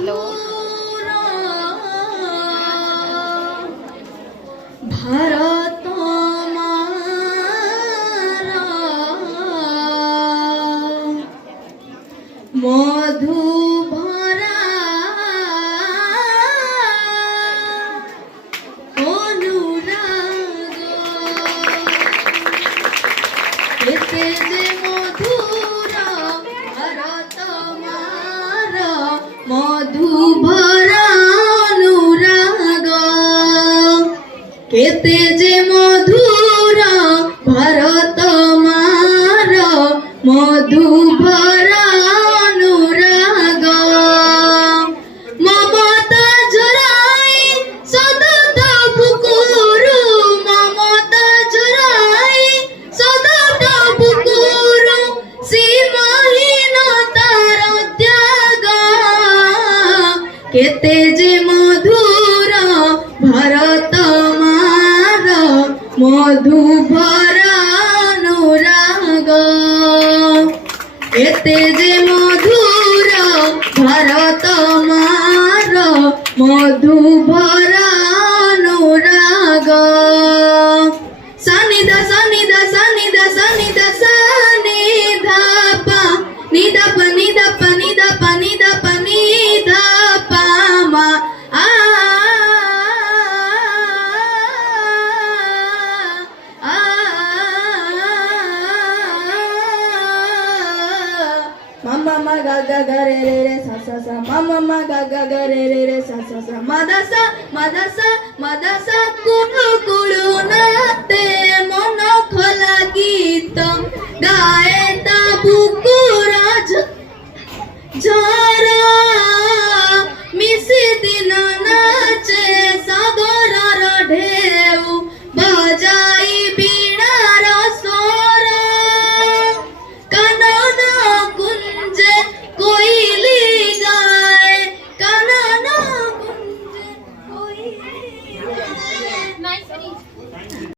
দো ভারত মধু ভরা অনুরাগ এতে যে মধুর ভারত মার মধু ভরা অনুরাগ কেতে যে মধুর ভারত মার মধু ভরা অনুরাগ মমতা জরাই সদত বুকুরু মমতা জরাই সদত বুকুরু সীমাহীন তার ত্যাগ কেতে যে মধুর ভারত মার মধু ভরা অনুরাগ এতে যে মধুর ভারত মার মধু ভরা অনুরাগ সানিদা সানিদা সানিদা সানিদা সানিধা পা নিদা পা নিদা পা নিদা পা নিদা পা নিধা পা মা আ mama ma ga ga ga re re re sa sa sa mama ma ga ga ga re re re sa sa sa madasa kulu kulu nate mono khola geet gae ta bukuraj